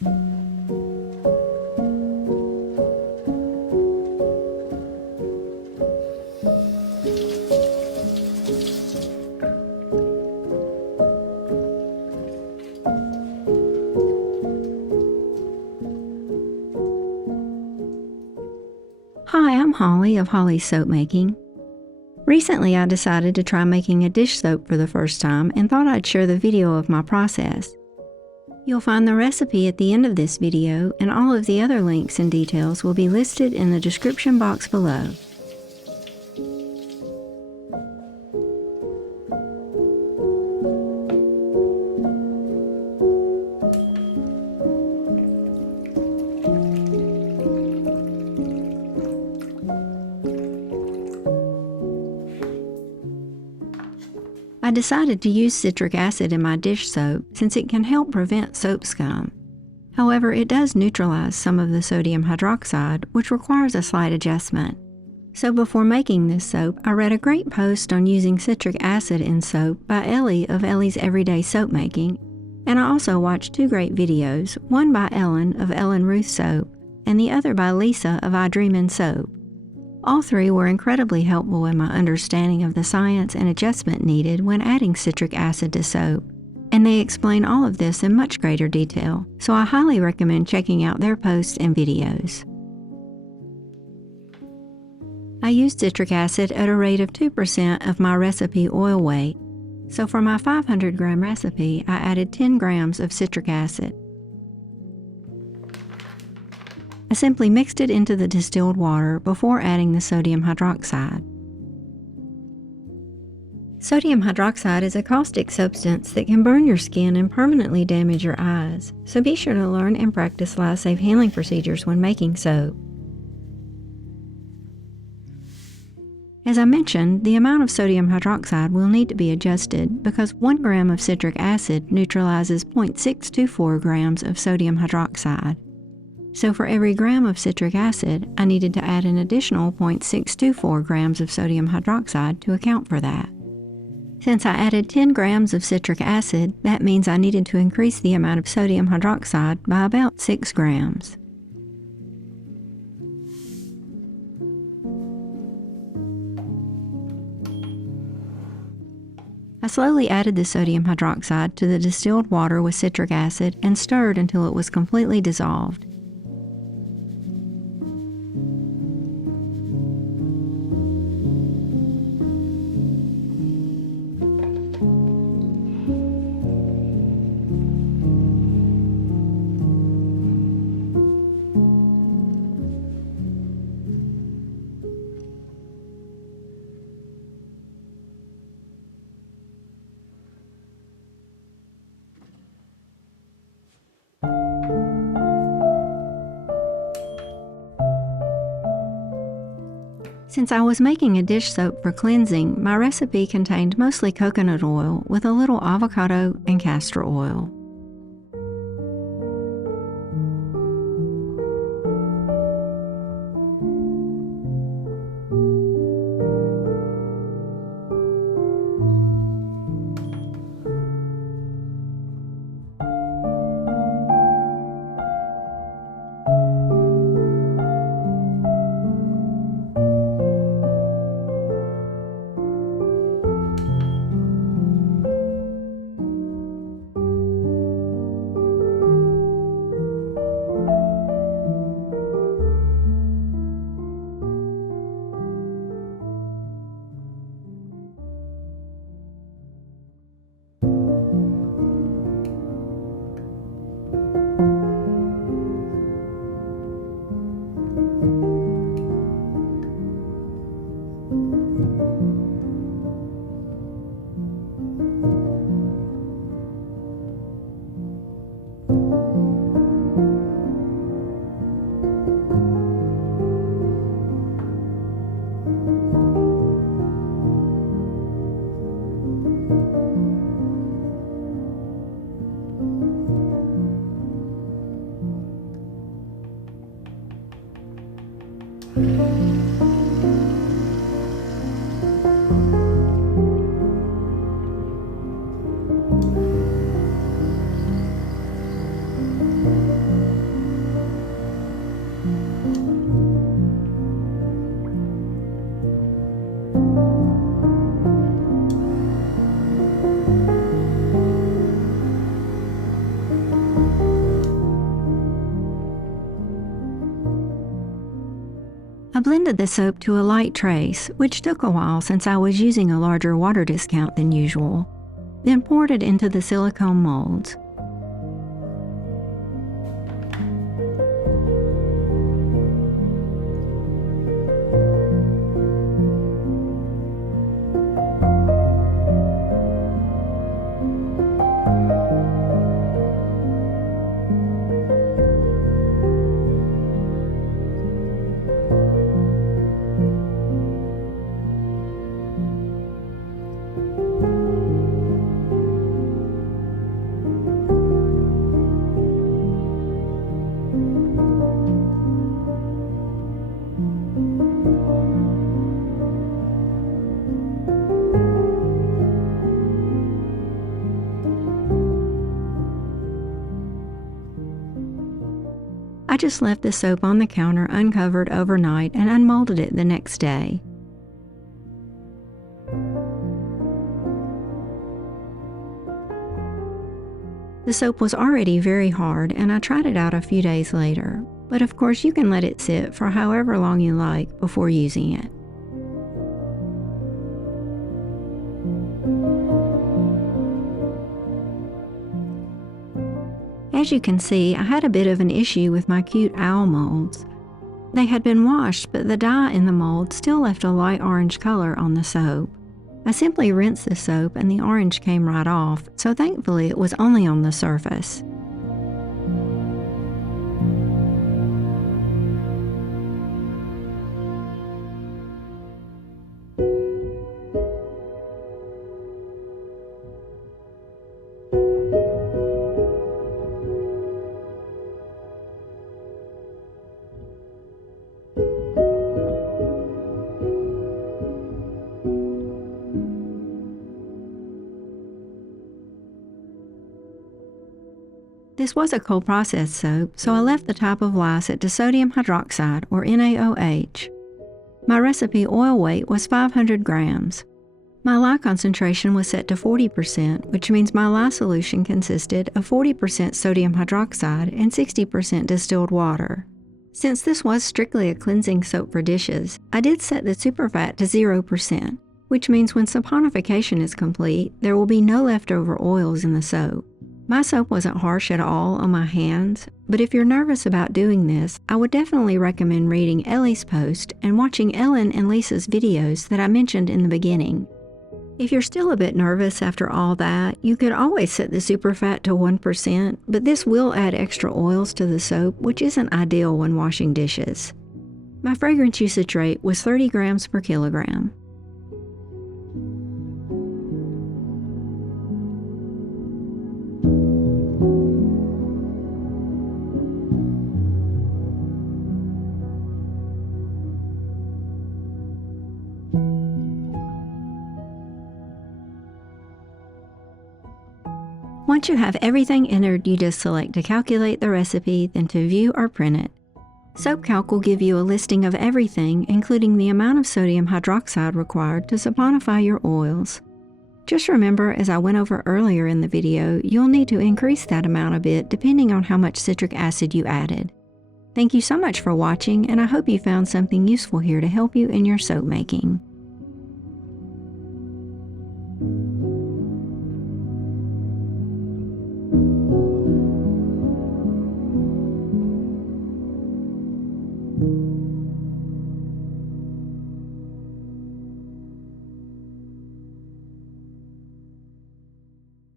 Hi, I'm Holly of Holly's Soapmaking. Recently I decided to try making a dish soap for the first time and thought I'd share the video of my process. You'll find the recipe at the end of this video, and all of the other links and details will be listed in the description box below. I decided to use citric acid in my dish soap since it can help prevent soap scum. However, it does neutralize some of the sodium hydroxide, which requires a slight adjustment. So before making this soap, I read a great post on using citric acid in soap by Elly of Elly's Everyday Soapmaking, and I also watched two great videos, one by Ellen of Ruth Soap, and the other by Lisa of I Dream in Soap. All three were incredibly helpful in my understanding of the science and adjustment needed when adding citric acid to soap, and they explain all of this in much greater detail, so I highly recommend checking out their posts and videos. I used citric acid at a rate of 2% of my recipe oil weight, so for my 500 gram recipe I added 10 grams of citric acid. I simply mixed it into the distilled water before adding the sodium hydroxide. Sodium hydroxide is a caustic substance that can burn your skin and permanently damage your eyes, so be sure to learn and practice lye-safe handling procedures when making soap. As I mentioned, the amount of sodium hydroxide will need to be adjusted because 1 gram of citric acid neutralizes 0.624 grams of sodium hydroxide. So for every gram of citric acid, I needed to add an additional 0.624 grams of sodium hydroxide to account for that. Since I added 10 grams of citric acid, that means I needed to increase the amount of sodium hydroxide by about 6 grams. I slowly added the sodium hydroxide to the distilled water with citric acid and stirred until it was completely dissolved. Since I was making a dish soap for cleansing, my recipe contained mostly coconut oil with a little avocado and castor oil. I blended the soap to a light trace, which took a while since I was using a larger water discount than usual, then poured it into the silicone molds. I just left the soap on the counter uncovered overnight and unmolded it the next day. The soap was already very hard, and I tried it out a few days later, but of course you can let it sit for however long you like before using it. As you can see, I had a bit of an issue with my cute owl molds. They had been washed, but the dye in the mold still left a light orange color on the soap. I simply rinsed the soap and the orange came right off, so thankfully it was only on the surface. This was a cold processed soap, so I left the top of lye set to sodium hydroxide, or NaOH. My recipe oil weight was 500 grams. My lye concentration was set to 40%, which means my lye solution consisted of 40% sodium hydroxide and 60% distilled water. Since this was strictly a cleansing soap for dishes, I did set the superfat to 0%, which means when saponification is complete, there will be no leftover oils in the soap. My soap wasn't harsh at all on my hands, but if you're nervous about doing this, I would definitely recommend reading Elly's post and watching Ellen and Lisa's videos that I mentioned in the beginning. If you're still a bit nervous after all that, you could always set the superfat to 1%, but this will add extra oils to the soap, which isn't ideal when washing dishes. My fragrance usage rate was 30 grams per kilogram. Once you have everything entered, you just select to calculate the recipe, then to view or print it. SoapCalc will give you a listing of everything, including the amount of sodium hydroxide required to saponify your oils. Just remember, as I went over earlier in the video, you'll need to increase that amount a bit depending on how much citric acid you added. Thank you so much for watching, and I hope you found something useful here to help you in your soap making.